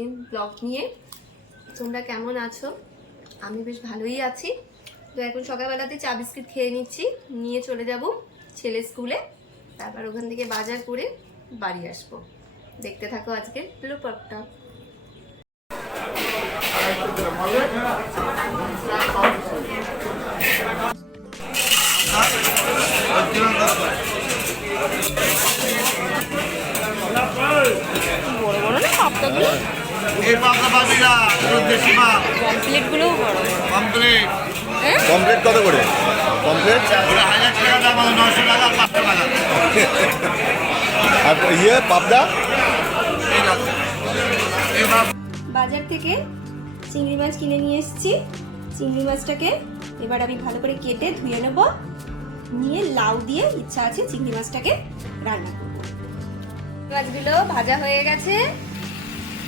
সারাদিন ব্লগ নিয়ে। তোমরা কেমন আছো? আমি বেশ ভালোই আছি। তো এখন সকালবেলাতে চা বিস্কিট খেয়ে নিচ্ছি, নিয়ে চলে যাব ছেলে স্কুলে, তারপর ওখান থেকে বাজার করে বাড়ি আসবো। দেখতে থাকো আজকের ব্লগটা। বড় বড় না পাপড়াগুলো? এই পাপড়া পাবি না, দেশি মাছ। পমফ্লেটগুলোও বড় বড়। কমপ্লিট। কমপ্লিট কত করে? কমপ্লিট 1000 টাকা দাম, 900 টাকা, 500 টাকা। আর ইয়ে পাবদা ঠিক আছে। এবার বাজার থেকে চিংড়ি মাছ কিনে নিয়ে এসেছি। চিংড়ি মাছটাকে এবার আমি ভালো করে কেটে ধুয়ে নেব, নিয়ে লাউ দিয়ে ইচ্ছা আছে চিংড়ি মাছটাকে রান্না করব। মাছগুলো ভাজা হয়ে গেছে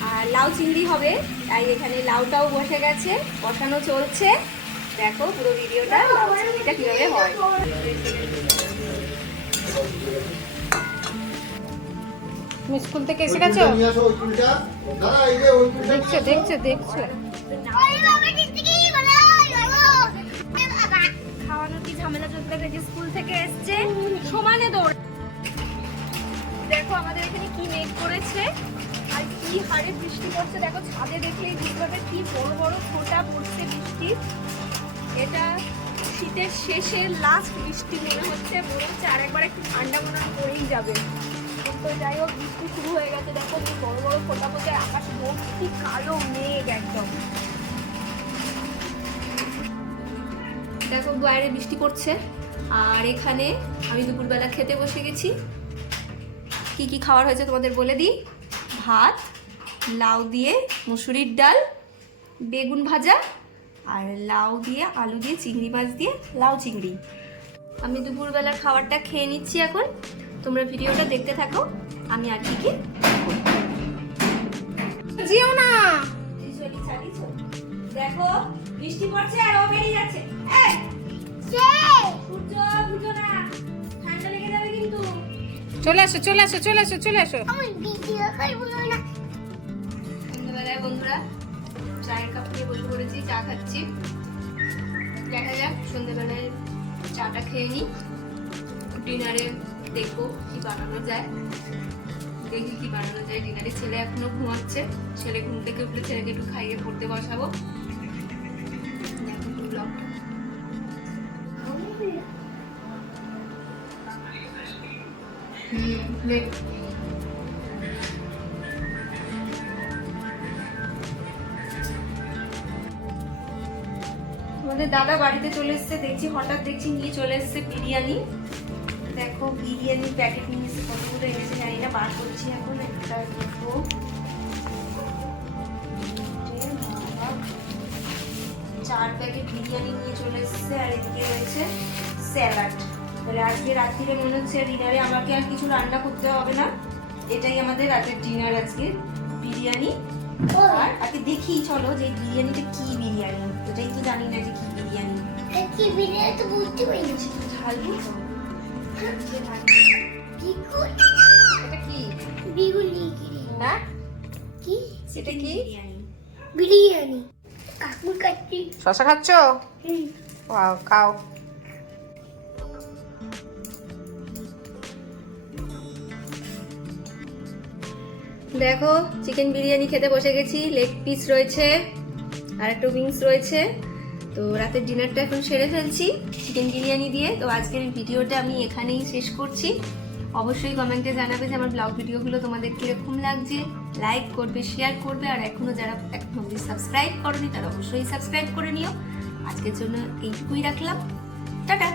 আর লাউ চিংড়ি হবে, তাই এখানে লাউটাও বসে গেছে, কষানো চলছে। দেখো পুরো ভিডিওটা লাউ চিংড়িটা কিভাবে হয়। তুমি স্কুল থেকে এসে গেছো? দেখছো দেখছো দেখছো খাওয়ানোর কি ঝামেলা চলতে গেছে, স্কুল থেকে এসছে সমানে দৌড়। দেখো আমাদের এখানে কি মেঘ করেছে আর কি হারে বৃষ্টি পড়ছে। দেখো ছাদে দেখলেই বুঝতে পারবে কি বড় বড় ফোঁটা পড়ছে বৃষ্টি। এটা শীতের শেষের লাস্ট বৃষ্টি মনে হচ্ছে, আর একবার একটু ঠান্ডা মনে হয় পড়েই যাবে। তো যাই হোক, বৃষ্টি শুরু হয়ে গেছে। দেখো কি বড় বড় ফোঁটা পড়ছে, আকাশ ভর্তি কালো মেঘ একদম। দেখো বাইরে বৃষ্টি পড়ছে আর এখানে আমি দুপুরবেলা খেতে বসে গেছি। কি কি খাবার হয়েছে তোমাদের বলে দিই। ভাত, লাউ দিয়ে মুসুরির ডাল, বেগুন ভাজা আর লাউ দিয়ে আলু দিয়ে চিংড়ি মাছ দিয়ে লাউ চিংড়ি। আমি দুপুরবেলার খাবারটা খেয়ে নিচ্ছি এখন। তোমরা ভিডিওটা দেখতে থাকো আমি আর কি কি জিও না। দেখো বৃষ্টি পড়ছে আর ও বেরিয়ে যাচ্ছে। ঠান্ডা লেগে যাবে কিন্তু। চলে আসো চলে আসো চলে আসো চলে আসো। সন্ধ্যাবেলায় বন্ধুরা চায়ের কাপ নিয়ে বসে পড়েছি, চা খাচ্ছি। দেখা যাক সন্ধ্যাবেলায় চাটা খেয়ে নিই, ডিনারে দেখবো কি বানানো যায়। দেখি কি বানানো যায় ডিনারে। ছেলে এখনো ঘুমাচ্ছে, ছেলে ঘুম থেকে উঠলে ছেলেকে একটু খাইয়ে পড়তে বসাবো। আমাদের দাদা বাড়িতে চলে এসছে, দেখছি হঠাৎ দেখছি নিয়ে চলে এসছে বিরিয়ানি। দেখো বিরিয়ানির প্যাকেট নিয়ে এসে কতগুলো এনেছে জানি না, বার করছি এখন। একটা দুটো 4 প্যাকেট বিরিয়ানি নিয়ে চলে এসছে। আর এদিকে রয়েছে স্যালাড। তাহলে আজকে রাত্রিরে মনে হচ্ছে ডিনারে আমাকে আর কিছু রান্না করতে হবে না, এটাই আমাদের রাতের ডিনার আজকে, বিরিয়ানি। আর আগে দেখি চলো যে বিরিয়ানিটা কি বিরিয়ানি, এটাই তো জানি না যে কি বিরিয়ানি। কি বিরিয়ানি তো বুঝতে পারি না। ঝালবো এটা কি বিগুলি না, কি সেটা কি বিরিয়ানি। বিরিয়ানি কাকু কাচ্চি। শশা খাচ্ছো? ওয়াও খাও। দেখো চিকেন বিরিয়ানি খেতে বসে গেছি। লেগ পিস রয়েছে আর একটা উইংস রয়েছে। তো রাতের ডিনারটা এখন সেরে ফেলছি চিকেন বিরিয়ানি দিয়ে। তো আজকের ভিডিওটা আমি এখানেই শেষ করছি। অবশ্যই কমেন্টে জানাবে যে আমার ব্লগ ভিডিওগুলো তোমাদের কিরকম লাগছে। লাইক করবে, শেয়ার করবে, আর এখনো যারা এখন অবধি সাবস্ক্রাইব করনি তারা অবশ্যই সাবস্ক্রাইব করে নিও। আজকের জন্য এইটুকুই রাখলাম, টাটা।